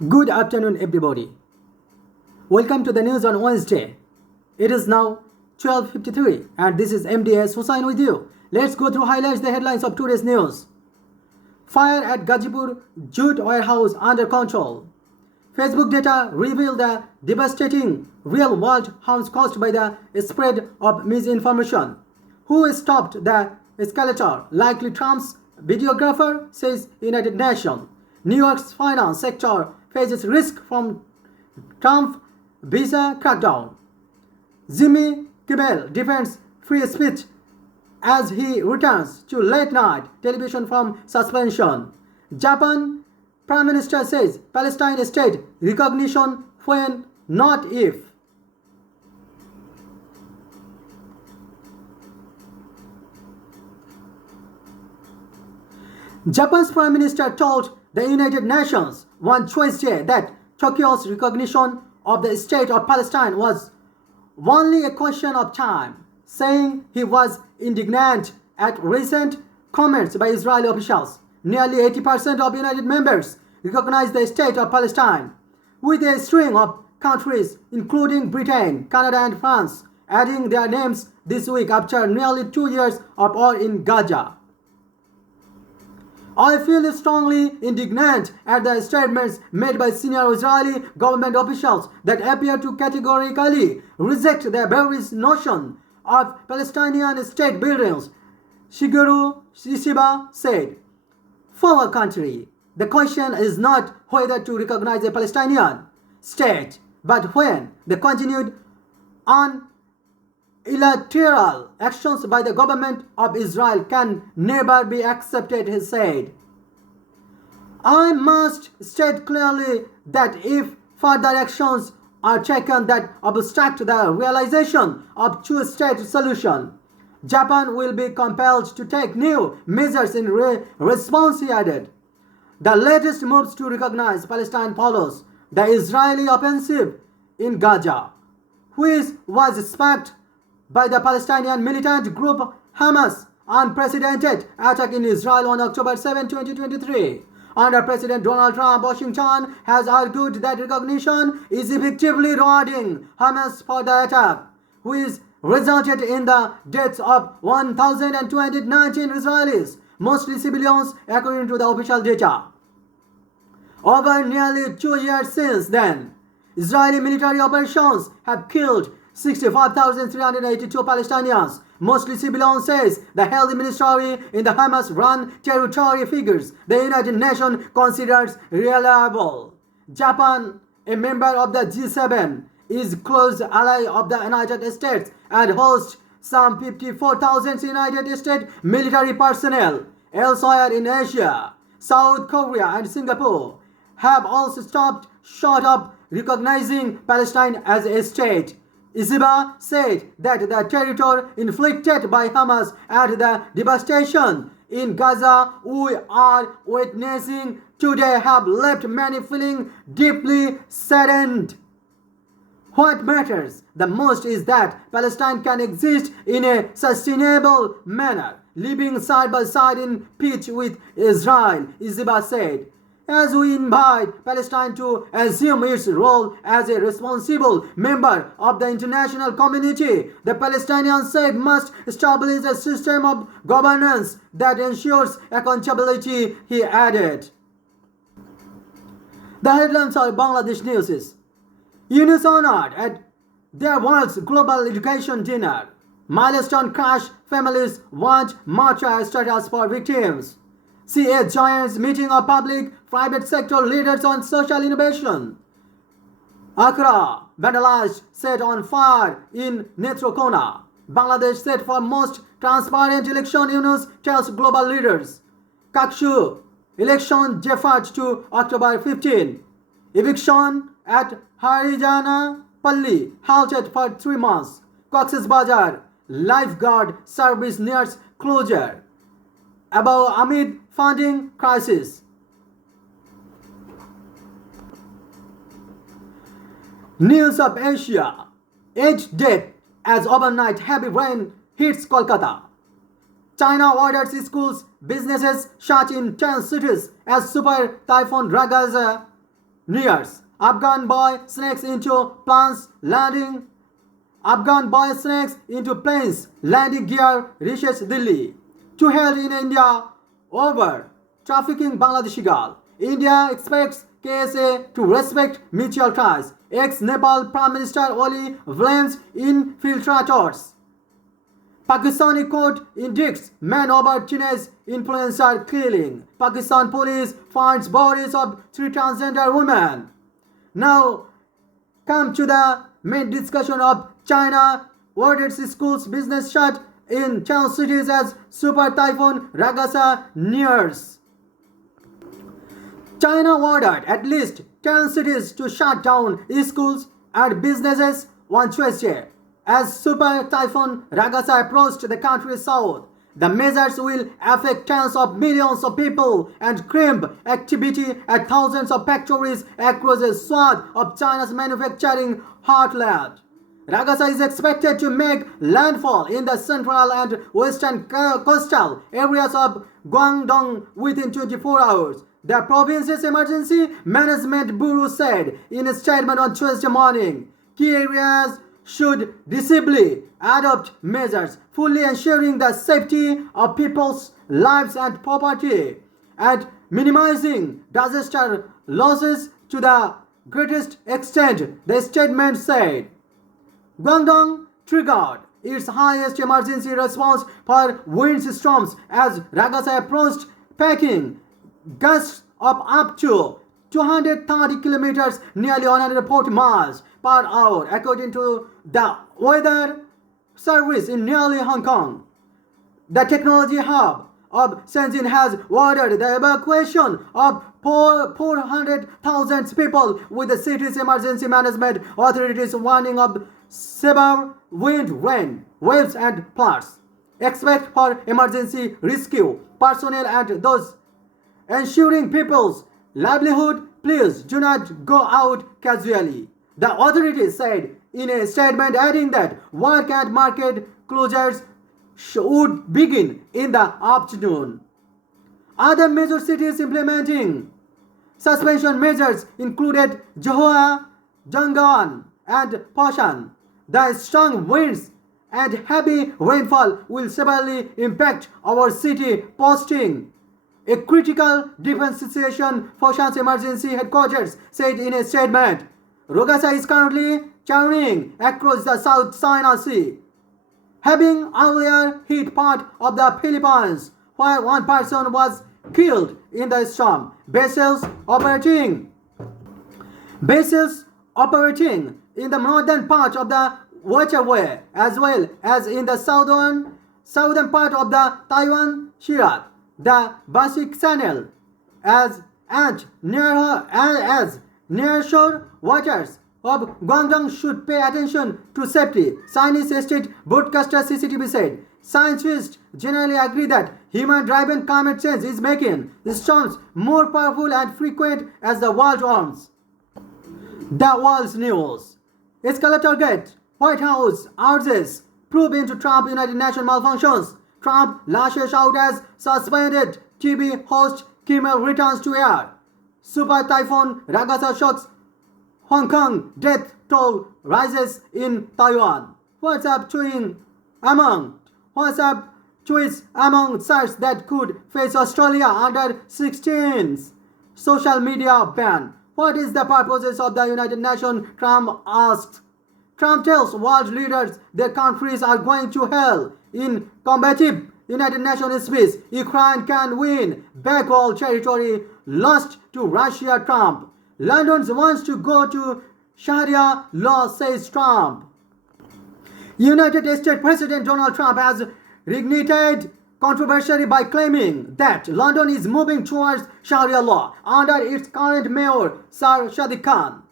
Good afternoon, everybody. Welcome to the news on Wednesday. It is now 12:53, and this is MDS Hussain with you. Let's go through highlights the headlines of today's news. Fire at Gazipur jute warehouse under control. Facebook data reveal the devastating real-world harms caused by the spread of misinformation. Who stopped the escalator? Likely Trump's videographer, says United Nations. New York's finance sector faces risk from Trump visa crackdown. Jimmy Kimmel defends free speech as he returns to late-night television from suspension. Japan Prime Minister says Palestine state recognition when, not if. Japan's Prime Minister told the United Nations on Tuesday that Tokyo's recognition of the state of Palestine was only a question of time, saying he was indignant at recent comments by Israeli officials. Nearly 80% of United members recognize the state of Palestine, with a string of countries, including Britain, Canada, and France, adding their names this week after nearly 2 years of war in Gaza. I feel strongly indignant at the statements made by senior Israeli government officials that appear to categorically reject the very notion of Palestinian state buildings, Shigeru Ishiba said. For our country, the question is not whether to recognize a Palestinian state, but when. The continued unilateral actions by the government of Israel can never be accepted, he said. I must state clearly that if further actions are taken that obstruct the realization of two-state solution, Japan will be compelled to take new measures in response, he added. The latest moves to recognize Palestine follows the Israeli offensive in Gaza, which was sparked by the Palestinian militant group Hamas' unprecedented attack in Israel on October 7, 2023. Under President Donald Trump, Washington has argued that recognition is effectively rewarding Hamas for the attack, which resulted in the deaths of 1,219 Israelis, mostly civilians, according to the official data. Over nearly 2 years since then, Israeli military operations have killed 65,382 Palestinians, mostly civilians, says the health ministry in the Hamas-run territory. Figures the United Nations considers reliable. Japan, a member of the G7, is close ally of the United States and hosts some 54,000 United States military personnel. Elsewhere in Asia, South Korea and Singapore have also stopped short of recognizing Palestine as a state. Ishiba said that the terror inflicted by Hamas and the devastation in Gaza we are witnessing today have left many feeling deeply saddened. What matters the most is that Palestine can exist in a sustainable manner, living side by side in peace with Israel, Ishiba said. As we invite Palestine to assume its role as a responsible member of the international community, the Palestinian state must establish a system of governance that ensures accountability, he added. The headlines of Bangladesh News is UNIS honored at their world's global education dinner. Milestone crash families want martyr status for victims. CA joins meeting of public-private sector leaders on social innovation. Accra vandalized, set on fire in Netrokona. Bangladesh set for most transparent election, Yunus tells global leaders. Kakshu election deferred to October 15. Eviction at Harijana Palli halted for 3 months. Cox's Bazar lifeguard service nears closure. About amid funding crisis. News of Asia. 8 deaths as overnight heavy rain hits Kolkata. China orders schools, businesses shut in 10 cities as super typhoon Ragaza nears. Afghan boy snakes into planes landing. Afghan boy snakes into planes landing gear reaches Delhi. To held in India over trafficking Bangladeshi girl. India expects KSA to respect mutual ties. Ex-Nepal Prime Minister Oli blames infiltrators. Pakistani court indicts man over teenage influencer killing. Pakistan police finds bodies of 3 transgender women. Now come to the main discussion of China. Ordered schools business shut in 10 cities as super typhoon Ragasa nears. China ordered at least 10 cities to shut down schools and businesses on Tuesday as super typhoon Ragasa approached the country's south. The measures will affect tens of millions of people and crimp activity at thousands of factories across a swath of China's manufacturing heartland. Ragasa is expected to make landfall in the central and western coastal areas of Guangdong within 24 hours. The province's emergency management bureau said in a statement on Tuesday morning. Key areas should decisively adopt measures fully ensuring the safety of people's lives and property and minimizing disaster losses to the greatest extent, the statement said. Guangdong triggered its highest emergency response for windstorms as Ragasa approached Peking. Gusts of up to 230 kilometers, nearly 140 miles per hour, according to the weather service in nearly Hong Kong. The technology hub of Shenzhen has ordered the evacuation of 400,000 people, with the city's emergency management authorities warning of severe wind, rain, waves and floods. Except for emergency rescue personnel and those ensuring people's livelihood, please do not go out casually. The authorities said in a statement, adding that work and market closures would begin in the afternoon. Other major cities implementing suspension measures included Johor, Yangon, and Foshan. The strong winds and heavy rainfall will severely impact our city, posting a critical defense situation. Foshan's emergency headquarters said in a statement. Ragasa is currently churning across the South China Sea, having earlier hit part of the Philippines, where one person was killed in the storm. Vessels operating in the northern part of the waterway, as well as in the southern part of the Taiwan Strait, the Basic Channel, as nearshore waters of Guangdong should pay attention to safety. Chinese state broadcaster CCTV said. Scientists generally agree that human-driven climate change is making the storms more powerful and frequent as the world warms. The world's news. Escalator gate. White House urges probe into Trump United Nations malfunctions. Trump lashes out as suspended TV host Kimmel returns to air. Super typhoon Ragasa shocks Hong Kong. Death toll rises in Taiwan. WhatsApp tweets among sites that could face Australia under 16's social media ban. What is the purposes of the United Nations? Trump asked. Trump tells world leaders their countries are going to hell in combative United Nations speech. Ukraine can win back all territory lost to Russia. Trump. London wants to go to Sharia law, says Trump. United States President Donald Trump has reignited controversy by claiming that London is moving towards Sharia law under its current mayor, Sir Sadiq Khan.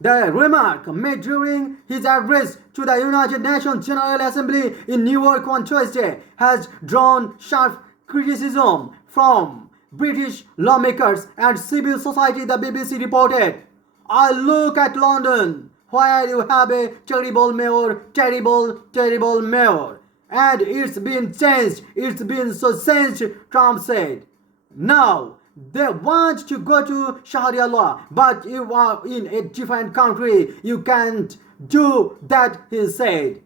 The remark made during his address to the United Nations General Assembly in New York on Tuesday has drawn sharp criticism from British lawmakers and civil society, the BBC reported. I look at London, where you have a terrible mayor, terrible mayor. And it's been changed, it's been so changed, Trump said. Now, They want to go to Sharia law, but you are in a different country. You can't do that, he said.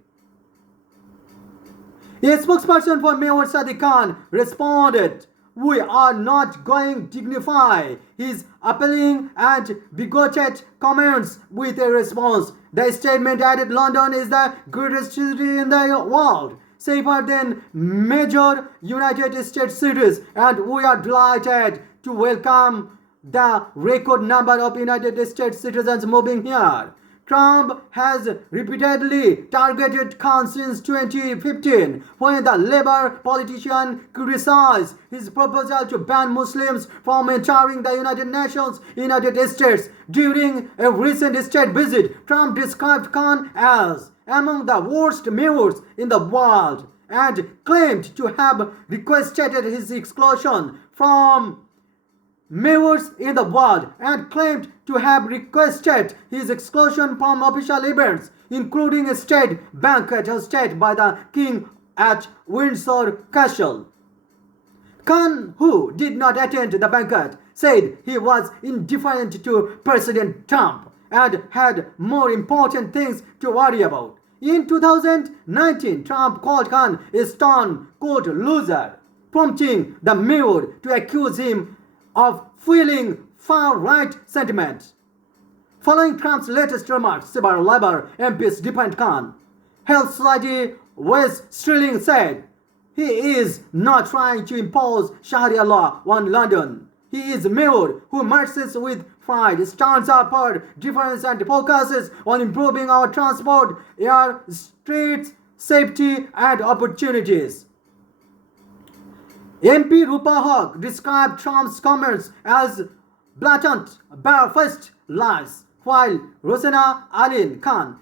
A spokesperson for Mayor Sadiq Khan responded, "We are not going to dignify his appalling and bigoted comments with a response." The statement added, "London is the greatest city in the world, safer than major United States cities, and we are delighted to welcome the record number of United States citizens moving here." Trump has repeatedly targeted Khan since 2015, when the Labour politician criticized his proposal to ban Muslims from entering the United States. During a recent state visit, Trump described Khan as among the worst mayors in the world and claimed to have requested his exclusion from mayors in the world and claimed to have requested his exclusion from official events, including a state banquet hosted by the king at Windsor Castle. Khan, who did not attend the banquet, said he was indifferent to President Trump and had more important things to worry about. In 2019, Trump called Khan a stone-cold loser, prompting the mayor to accuse him of fueling far-right sentiment. Following Trump's latest remarks, several Labour MPs defended Khan. Health Society Wes Sterling said, "He is not trying to impose Sharia law on London. He is a mayor who marches with pride, stands up for difference and focuses on improving our transport, air, streets, safety and opportunities." MP Rupa Haq described Trump's comments as blatant, barefaced lies, while Rosanna Alin Khan,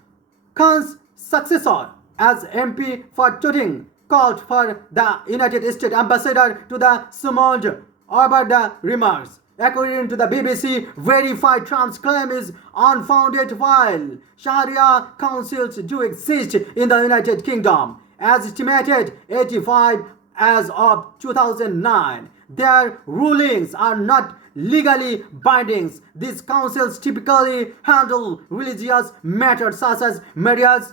Khan's successor as MP for Tooting, called for the United States ambassador to the summoned over the remarks. According to the BBC, verified Trump's claim is unfounded while Sharia councils do exist in the United Kingdom. As estimated, 85 as of 2009. Their rulings are not legally binding. These councils typically handle religious matters such as marriage,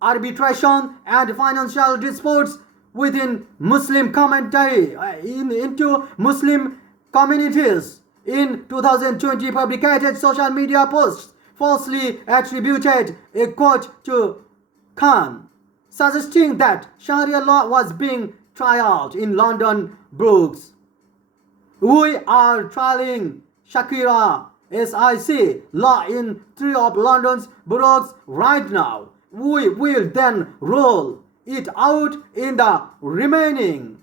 arbitration, and financial disputes within Muslim community into Muslim communities. In 2020, publicated social media posts falsely attributed a quote to Khan, suggesting that Sharia law was being trialed in London Brooks. "We are trialing Shakira SIC law in 3 of London's boroughs right now. We will then roll it out in the remaining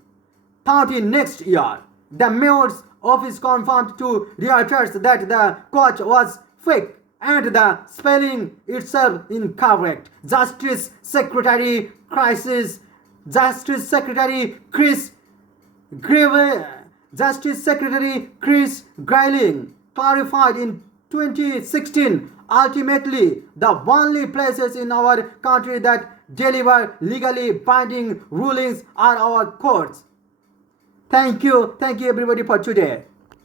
30 next year." The mayor's office confirmed to Reuters that the quote was fake and the spelling itself incorrect. Justice Secretary Chris Grayling clarified in 2016, "Ultimately, the only places in our country that deliver legally binding rulings are our courts." Thank you everybody for today.